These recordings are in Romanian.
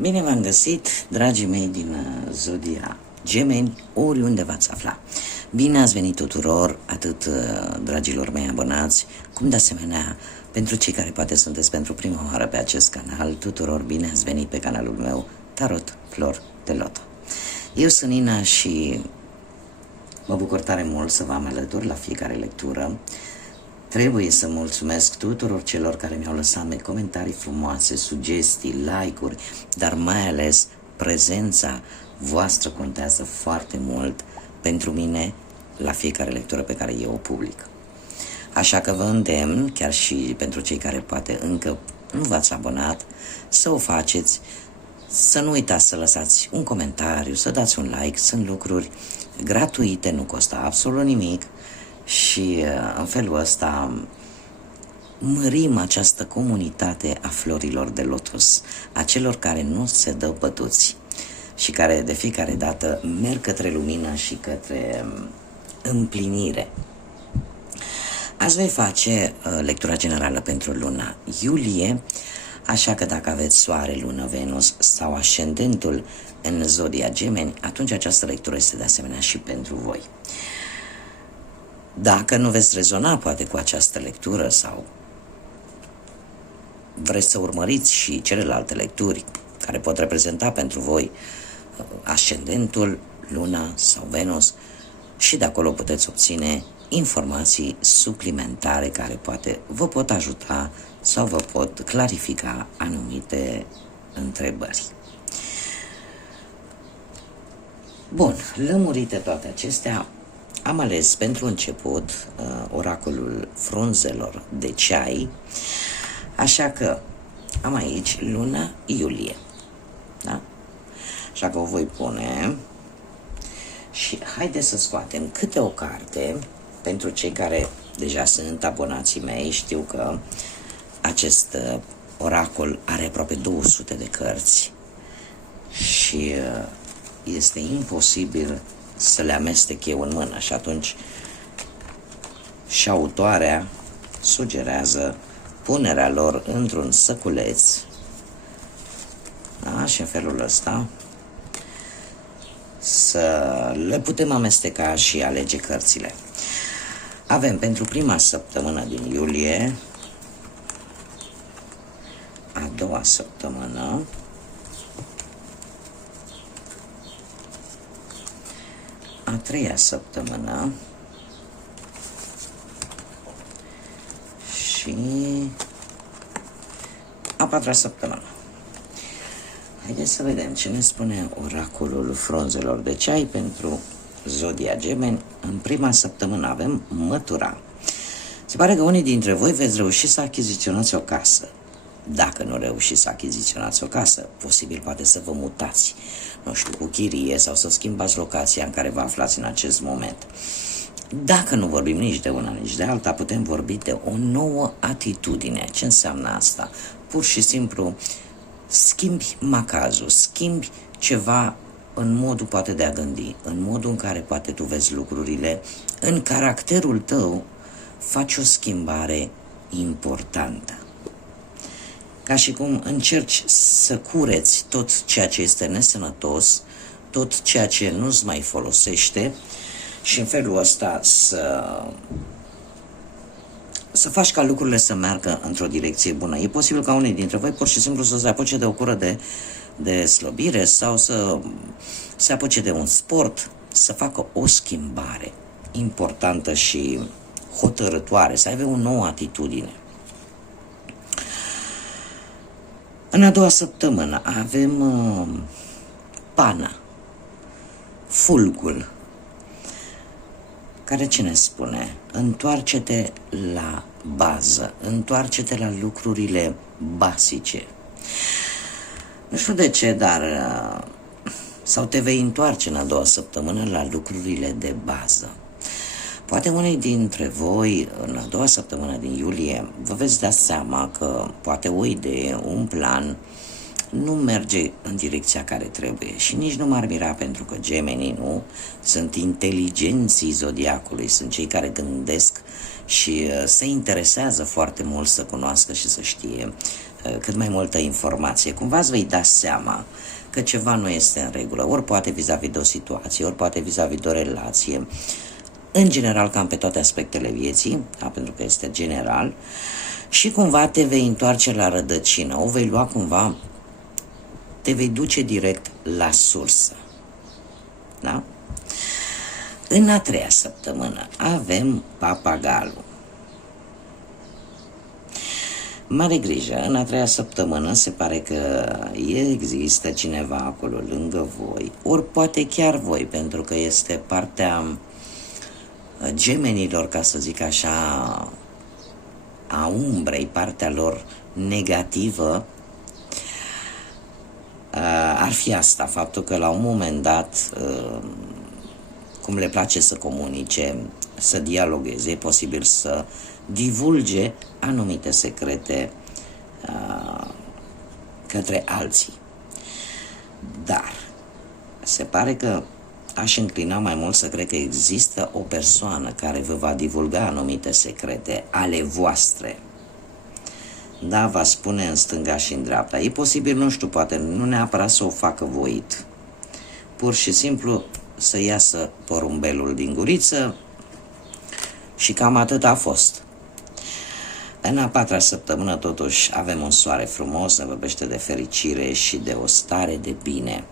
Bine v-am găsit, dragii mei din Zodia Gemeni, oriunde v-ați afla. Bine ați venit tuturor, atât dragilor mei abonați, cum de asemenea pentru cei care poate sunteți pentru prima oară pe acest canal, tuturor bine ați venit pe canalul meu Tarot Flor de Loto. Eu sunt Nina și mă bucur tare mult să vă am alături la fiecare lectură. Trebuie să mulțumesc tuturor celor care mi-au lăsat comentarii frumoase, sugestii, like-uri, dar mai ales prezența voastră contează foarte mult pentru mine la fiecare lectură pe care eu o public. Așa că vă îndemn, chiar și pentru cei care poate încă nu v-ați abonat, să o faceți, să nu uitați să lăsați un comentariu, să dați un like, sunt lucruri gratuite, nu costă absolut nimic. Și în felul ăsta mărim această comunitate a florilor de lotus, a celor care nu se dă bătuți și care de fiecare dată merg către lumină și către împlinire. Azi voi face lectura generală pentru luna iulie, așa că dacă aveți soare, lună, Venus sau ascendentul în Zodia Gemeni, atunci această lectură este de asemenea și pentru voi. Dacă nu veți rezona poate cu această lectură sau vreți să urmăriți și celelalte lecturi care pot reprezenta pentru voi ascendentul, luna sau Venus, și de acolo puteți obține informații suplimentare care poate vă pot ajuta sau vă pot clarifica anumite întrebări. Bun, lămurite toate acestea, am ales pentru început oracolul frunzelor de ceai, așa că am aici luna iulie, da? Așa că o voi pune și haideți să scoatem câte o carte. Pentru cei care deja sunt abonații mei, știu că acest oracol are aproape 200 de cărți și este imposibil să le amestec eu în mână și atunci și autoarea sugerează punerea lor într-un săculeț, da? Și în felul ăsta să le putem amesteca și alege cărțile. Avem pentru prima săptămână din iulie, a doua săptămână, a treia săptămână și a patra săptămână. Haideți să vedem ce ne spune oracolul frunzelor de ceai pentru Zodia Gemeni. În prima săptămână avem mătura. Se pare că unii dintre voi veți reuși să achiziționați o casă. Dacă nu reușiți să achiziționați o casă, posibil poate să vă mutați, nu știu, cu chirie sau să schimbați locația în care vă aflați în acest moment. Dacă nu vorbim nici de una, nici de alta, putem vorbi de o nouă atitudine. Ce înseamnă asta? Pur și simplu schimbi macazul, schimbi ceva în modul poate de a gândi, în modul în care poate tu vezi lucrurile, în caracterul tău faci o schimbare importantă. Ca și cum încerci să cureți tot ceea ce este nesănătos, tot ceea ce nu-ți mai folosește și în felul ăsta să faci ca lucrurile să meargă într-o direcție bună. E posibil ca unii dintre voi pur și simplu să se apuce de o cură de slăbire sau să se apuce de un sport, să facă o schimbare importantă și hotărătoare, să aibă o nouă atitudine. În a doua săptămână avem pana, fulgul, care ce ne spune? Întoarce-te la bază, întoarce-te la lucrurile basice. Nu știu de ce, dar sau te vei întoarce în a doua săptămână la lucrurile de bază. Poate unii dintre voi, în a doua săptămână din iulie, vă veți da seama că poate o idee, un plan, nu merge în direcția care trebuie. Și nici nu m-ar mira, pentru că gemenii nu sunt inteligenții zodiacului, sunt cei care gândesc și se interesează foarte mult să cunoască și să știe cât mai multă informație. Cumva îți vei da seama că ceva nu este în regulă, ori poate vis-a-vis de o situație, ori poate vis-a-vis de o relație, în general cam pe toate aspectele vieții, da, pentru că este general, și cumva te vei întoarce la rădăcină, o vei lua cumva, te vei duce direct la sursă. Da? În a treia săptămână avem papagalul. Mare grijă, în a treia săptămână se pare că există cineva acolo lângă voi, ori poate chiar voi, pentru că este partea gemenilor, ca să zic așa, a umbrei, partea lor negativă, ar fi asta, faptul că la un moment dat, cum le place să comunice, să dialogueze, e posibil să divulge anumite secrete către alții. Dar se pare că aș înclina mai mult să cred că există o persoană care vă va divulga anumite secrete ale voastre. Da, va spune în stânga și în dreapta. E posibil, nu știu, poate nu neapărat să o facă voit. Pur și simplu să iasă porumbelul din guriță și cam atât a fost. În a patra săptămână, totuși, avem un soare frumos, ne vorbește de fericire și de o stare de bine.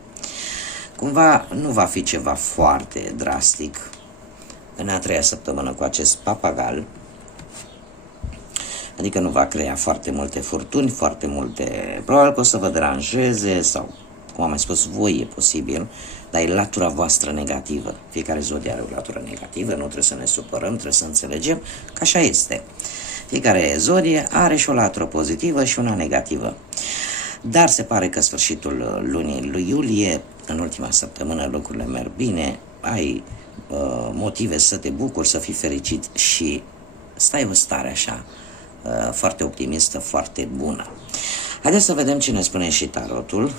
Cumva nu va fi ceva foarte drastic în a treia săptămână cu acest papagal, adică nu va crea foarte multe furtuni, foarte multe, probabil că o să vă deranjeze sau, cum am mai spus, voi e posibil, dar e latura voastră negativă. Fiecare zodie are o latură negativă, nu trebuie să ne supărăm, trebuie să înțelegem că așa este. Fiecare zodie are și o latură pozitivă și una negativă. Dar se pare că sfârșitul lunii lui iulie, în ultima săptămână, lucrurile merg bine, ai motive să te bucuri, să fii fericit și stai o stare așa, foarte optimistă, foarte bună. Haideți să vedem ce ne spune și tarotul.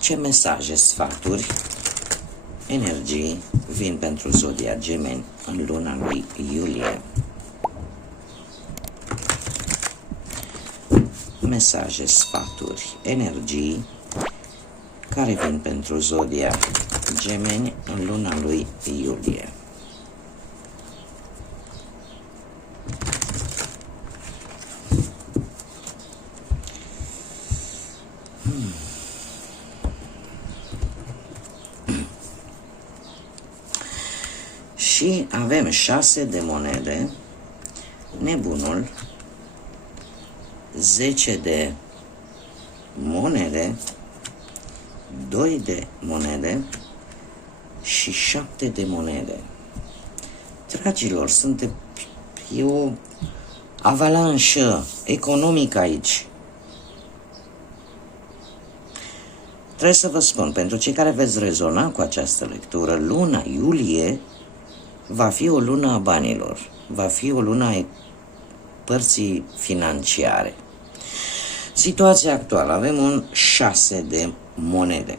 Ce mesaje, sfaturi, energii vin pentru zodia Gemeni în luna lui iulie. Mesaje, sfaturi, energii care vin pentru zodia Gemeni în luna lui iulie. Și avem 6 de monede, nebunul, 10 de monede, 2 de monede și 7 de monede. Dragilor, e o avalanșă economică aici. Trebuie să vă spun, pentru cei care veți rezona cu această lectură, luna iulie va fi o lună a banilor, va fi o lună a părții financiare. Situația actuală, avem un 6 de monede,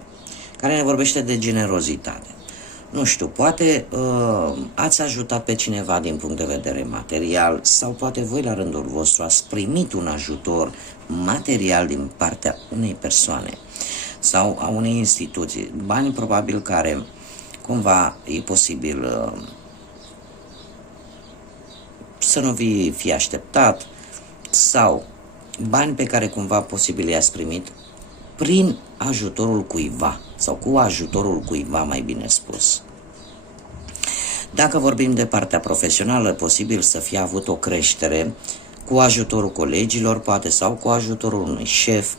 care ne vorbește de generozitate. Nu știu, poate ați ajutat pe cineva din punct de vedere material sau poate voi la rândul vostru ați primit un ajutor material din partea unei persoane sau a unei instituții. Bani probabil care cumva e posibil să nu vi fi așteptat sau bani pe care cumva posibil i-ați primit prin ajutorul cuiva sau cu ajutorul cuiva, mai bine spus. Dacă vorbim de partea profesională, posibil să fie avut o creștere cu ajutorul colegilor, poate, sau cu ajutorul unui șef,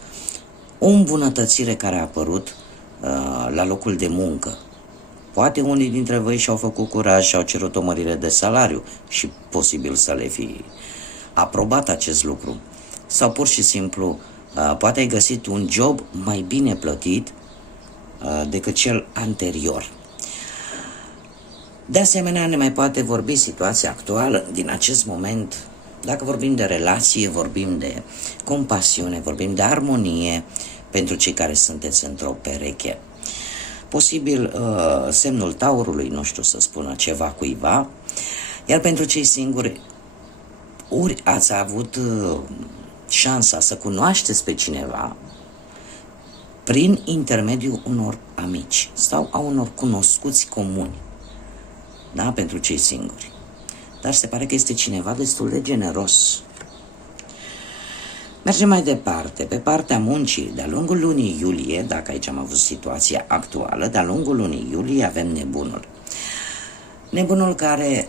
o îmbunătățire care a apărut la locul de muncă. Poate unii dintre voi și-au făcut curaj și au cerut o mărire de salariu și posibil să le fi aprobat acest lucru. Sau pur și simplu, poate ai găsit un job mai bine plătit decât cel anterior. De asemenea, ne mai poate vorbi situația actuală din acest moment. Dacă vorbim de relație, vorbim de compasiune, vorbim de armonie pentru cei care sunteți într-o pereche. Posibil semnul taurului, nu știu să spună ceva cuiva, iar pentru cei singuri, ori ați avut șansa să cunoașteți pe cineva prin intermediul unor amici sau a unor cunoscuți comuni, da, pentru cei singuri. Dar se pare că este cineva destul de generos. Mergem mai departe, pe partea muncii, de-a lungul lunii iulie, dacă aici am avut situația actuală, de-a lungul lunii iulie avem nebunul. Nebunul care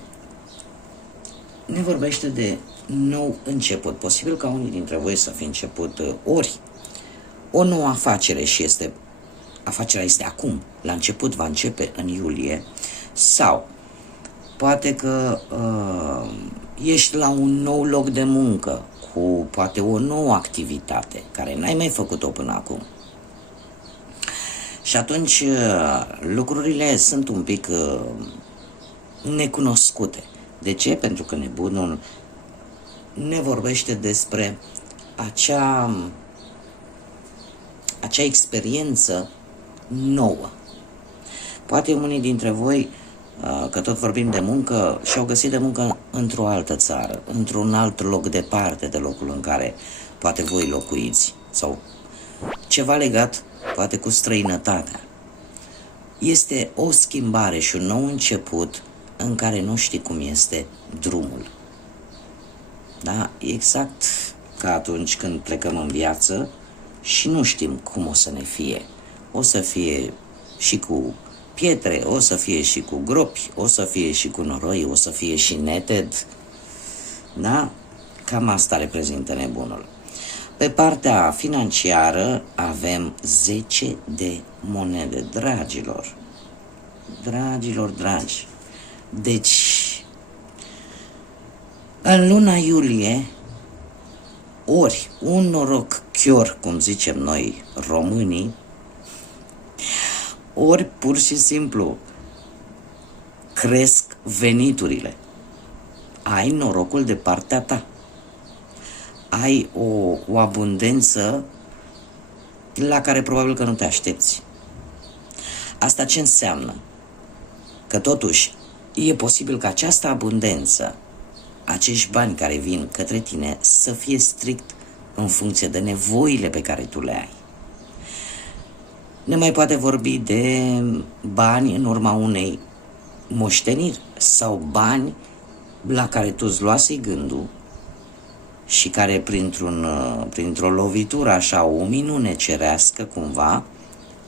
ne vorbește de nou început. Posibil ca unii dintre voi să fi început ori o nouă afacere și afacerea este acum, la început, va începe în iulie, sau poate că ești la un nou loc de muncă, cu poate o nouă activitate care n-ai mai făcut-o până acum. Și atunci lucrurile sunt un pic necunoscute. De ce? Pentru că nebunul ne vorbește despre acea experiență nouă. Poate unii dintre voi, că tot vorbim de muncă, și-au găsit de muncă într-o altă țară, într-un alt loc departe de locul în care poate voi locuiți, sau ceva legat poate cu străinătatea. Este o schimbare și un nou început în care nu știi cum este drumul. Da? Exact ca atunci când plecăm în viață și nu știm cum o să ne fie. O să fie și cu pietre, o să fie și cu gropi, o să fie și cu noroi, o să fie și neted. Da? Cam asta reprezintă nebunul. Pe partea financiară avem 10 de monede, dragilor. Dragilor dragi. Deci, în luna iulie, ori un noroc chior, cum zicem noi românii, ori pur și simplu cresc veniturile. Ai norocul de partea ta. Ai o abundență la care probabil că nu te aștepți. Asta ce înseamnă? Că totuși e posibil ca această abundență, acești bani care vin către tine, să fie strict în funcție de nevoile pe care tu le ai. Ne mai poate vorbi de bani în urma unei moșteniri sau bani la care tu îți luasei gândul și care printr-o lovitură așa, o minune cerească cumva,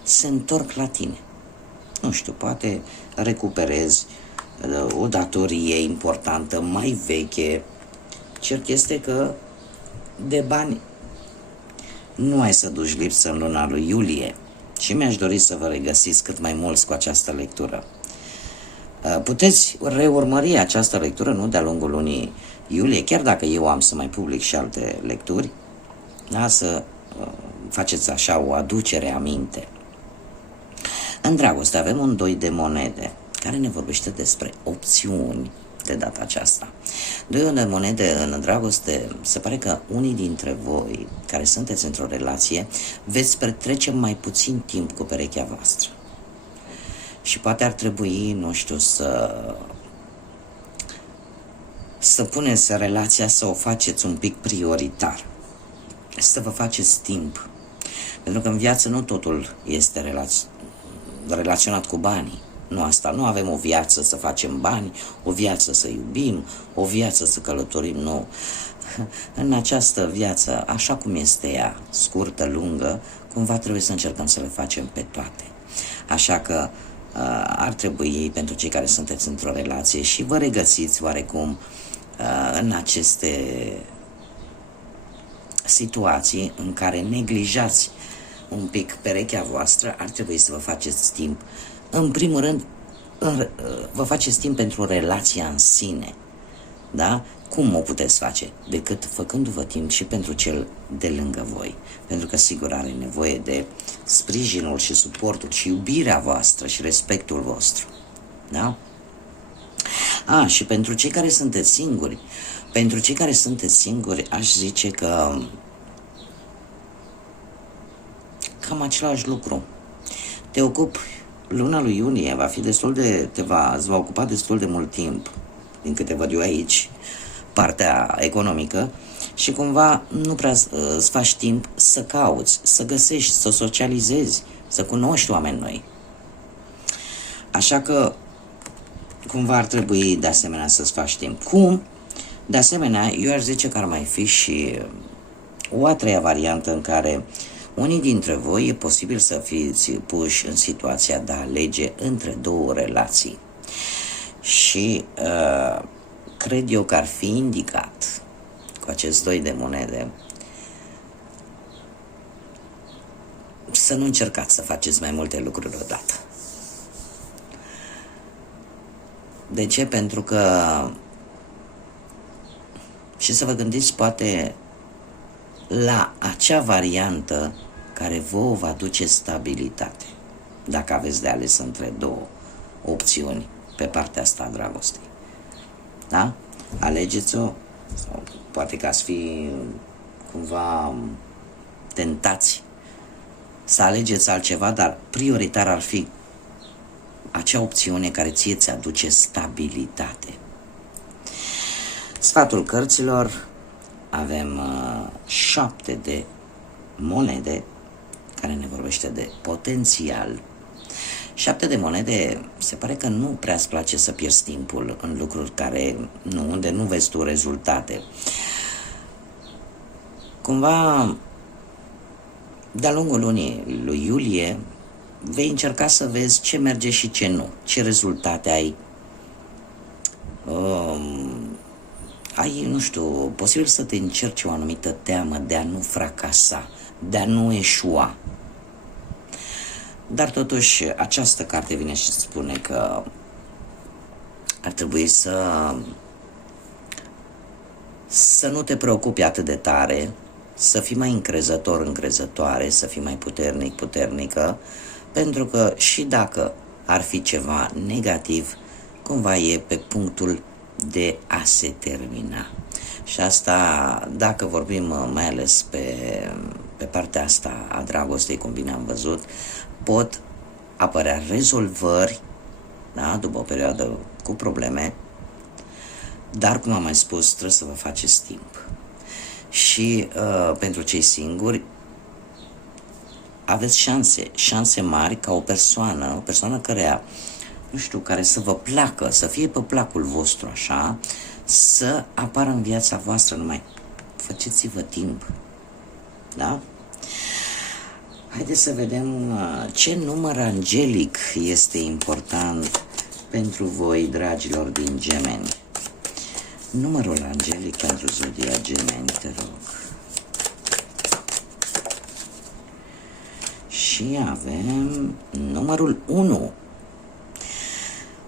se întorc la tine. Nu știu, poate recuperezi o datorie importantă, mai veche. Cert este că de bani nu ai să duci lipsă în luna lui iulie și mi-aș dori să vă regăsiți cât mai mulți cu această lectură. Puteți reurmări această lectură, nu de-a lungul lunii iulie, chiar dacă eu am să mai public și alte lecturi, da, să faceți așa o aducere aminte. În dragoste avem un 2 de monede care ne vorbește despre opțiuni de data aceasta. 2 de monede în dragoste, se pare că unii dintre voi care sunteți într-o relație veți petrece mai puțin timp cu perechea voastră. Și poate ar trebui, nu știu, să puneți relația, să o faceți un pic prioritar. Să vă faceți timp. Pentru că în viață nu totul este relaționat cu banii. Nu asta, nu avem o viață să facem bani, o viață să iubim, o viață să călătorim, nu. În această viață, așa cum este ea, scurtă, lungă, cumva trebuie să încercăm să le facem pe toate. Așa că ar trebui, pentru cei care sunteți într-o relație și vă regăsiți oarecum în aceste situații în care neglijați un pic perechea voastră, ar trebui să vă faceți timp. În primul rând, vă faceți timp pentru relația în sine. Da? Cum o puteți face? Decât făcându-vă timp și pentru cel de lângă voi. Pentru că sigur are nevoie de sprijinul și suportul și iubirea voastră și respectul vostru. Da? Și pentru cei care sunteți singuri, aș zice că cam același lucru. Te ocupi, luna lui iunie va fi îți va ocupa destul de mult timp, din câte văd eu aici, partea economică, și cumva nu prea îți faci timp să cauți, să găsești, să socializezi, să cunoști oameni noi. Așa că cumva ar trebui de asemenea să-ți faci timp. Cum? De asemenea, eu aș zice că ar mai fi și o a treia variantă în care unii dintre voi e posibil să fiți puși în situația de a alege între două relații. Și cred eu că ar fi indicat cu acest doi de monede să nu încercați să faceți mai multe lucruri odată. De ce? Pentru că și să vă gândiți poate la acea variantă care vouă va duce stabilitate. Dacă aveți de ales între două opțiuni pe partea asta a dragostei. Da? Alegeți-o, sau poate că ați fi cumva tentați să alegeți altceva, dar prioritar ar fi acea opțiune care ție ți aduce stabilitate. Sfatul cărților, avem 7 de monede care ne vorbește de potențial. 7 de monede, se pare că nu prea îți place să pierzi timpul în lucruri unde nu vezi tu rezultate. Cumva, de-a lungul lunii lui iulie, vei încerca să vezi ce merge și ce nu, ce rezultate ai. Nu știu, posibil să te încerci o anumită teamă de a nu fracasa, de a nu eșua. Dar totuși, această carte vine și spune că ar trebui să nu te preocupi atât de tare, să fii mai încrezător, încrezătoare, să fii mai puternic, puternică, pentru că și dacă ar fi ceva negativ, cumva e pe punctul de a se termina. Și asta, dacă vorbim mai ales pe partea asta a dragostei, cum bine am văzut, pot apărea rezolvări, da, după o perioadă cu probleme, dar, cum am mai spus, trebuie să vă faceți timp. Și pentru cei singuri, aveți șanse mari ca o persoană căreia, nu știu, care să vă placă, să fie pe placul vostru așa, să apară în viața voastră, numai faceți-vă timp. Da? Haideți să vedem ce număr angelic este important pentru voi, dragilor din Gemeni. Numărul angelic pentru zodia Gemeni, te rog. Și avem numărul 1.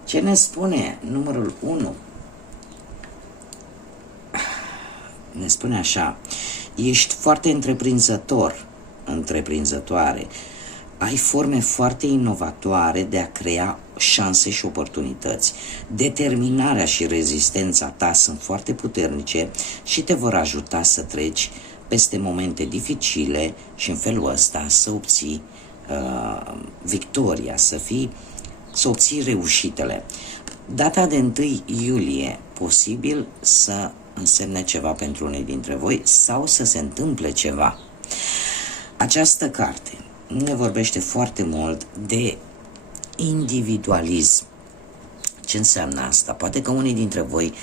Ce ne spune numărul 1? Ne spune așa: ești foarte întreprinzătoare, ai forme foarte inovatoare de a crea șanse și oportunități. Determinarea și rezistența ta sunt foarte puternice și te vor ajuta să treci peste momente dificile și în felul ăsta să obții victoria, să obții reușitele. Data de 1 iulie, posibil să însemne ceva pentru unii dintre voi sau să se întâmple ceva. Această carte ne vorbește foarte mult de individualism. Ce înseamnă asta? Poate că unii dintre voi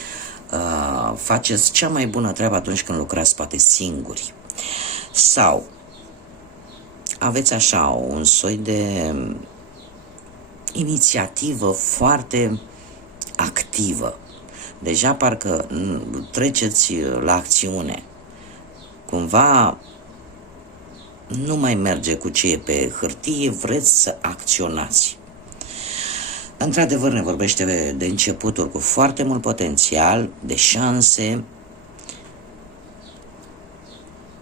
faceți cea mai bună treabă atunci când lucrați poate singuri. Sau aveți așa un soi de inițiativă foarte activă. Deja parcă treceți la acțiune. Cumva nu mai merge cu ce e pe hârtie, vreți să acționați. Într-adevăr ne vorbește de începuturi cu foarte mult potențial, de șanse.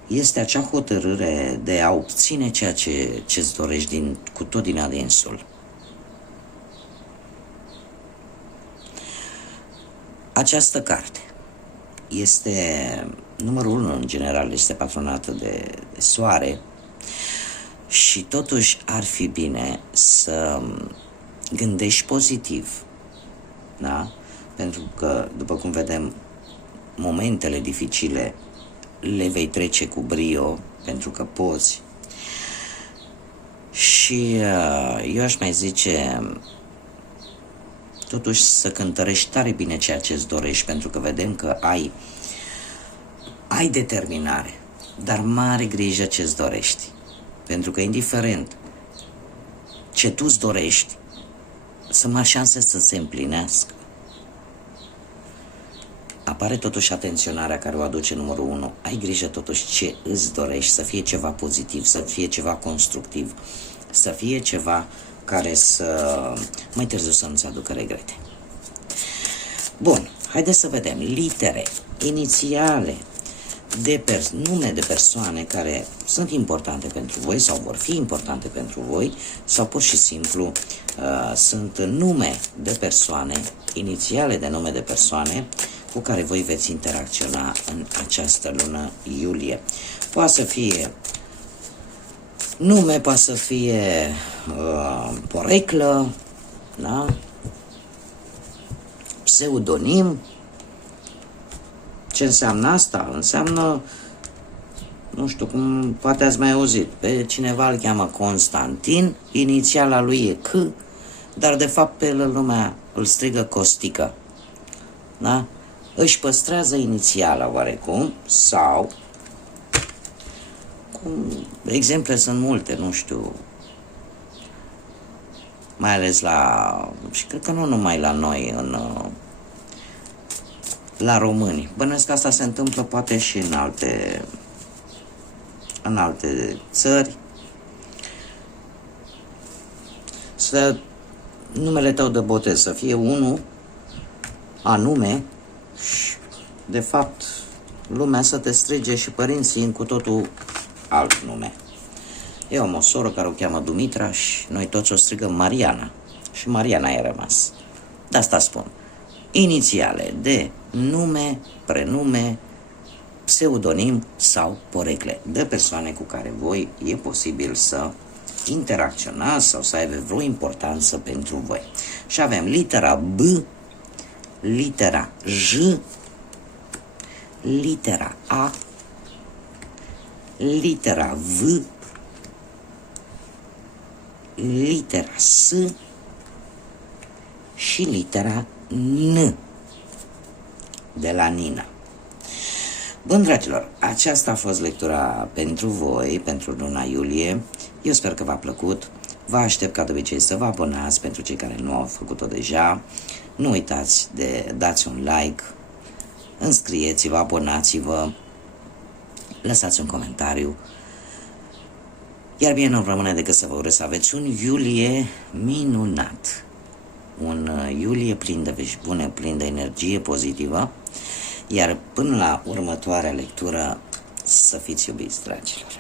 Este acea hotărâre de a obține ceea ce îți dorești cu tot din adinsul. Această carte este numărul 1 în general, este patronată de soare și totuși ar fi bine să gândești pozitiv, da? Pentru că, după cum vedem, momentele dificile le vei trece cu brio, pentru că poți. Și eu aș mai zice, totuși să cântărești tare bine ceea ce îți dorești, pentru că vedem că ai determinare, dar mare grijă ce îți dorești, pentru că indiferent ce tu îți dorești, sunt mari șanse să se împlinească. Apare totuși atenționarea care o aduce numărul 1. Ai grijă totuși ce îți dorești, să fie ceva pozitiv, să fie ceva constructiv, să fie ceva care să mai târziu să nu-ți aducă regrete. Bun, haideți să vedem litere, inițiale, nume de persoane care sunt importante pentru voi sau vor fi importante pentru voi, sau pur și simplu sunt nume de persoane, inițiale de nume de persoane cu care voi veți interacționa în această lună iulie. Poate să fie nume, poate să fie poreclă, da? Pseudonim. Ce înseamnă asta? Înseamnă, nu știu cum, poate ați mai auzit, pe cineva îl cheamă Constantin, inițiala lui e C, dar de fapt pe lumea îl strigă Costică. Da? Își păstrează inițiala oarecum, sau, exemple sunt multe, nu știu, mai ales și cred că nu numai la noi, la români. Bănuiesc că asta se întâmplă poate și în alte țări. Numele tău de botez să fie unul anume și de fapt lumea să te strige și părinții în cu totul alt nume. Eu am o soră care o cheamă Dumitra și noi toți o strigăm Mariana. Și Mariana a rămas. De asta spun. Inițiale de nume, prenume, pseudonim sau porecle de persoane cu care voi e posibil să interacționați sau să aibă vreo importanță pentru voi. Și avem litera B, litera J, litera A, litera V, litera S și litera N de la Nina. Bun, dragilor, aceasta a fost lectura pentru voi, pentru luna iulie. Eu sper că v-a plăcut. Vă aștept ca de obicei să vă abonați pentru cei care nu au făcut-o deja. Nu uitați de dați un like, înscrieți-vă, abonați-vă, lăsați un comentariu. Iar mie nu rămâne decât să vă urez să aveți un iulie minunat. Un iulie plin de vești bune, plin de energie pozitivă. Iar până la următoarea lectură, să fiți iubiți, dragilor.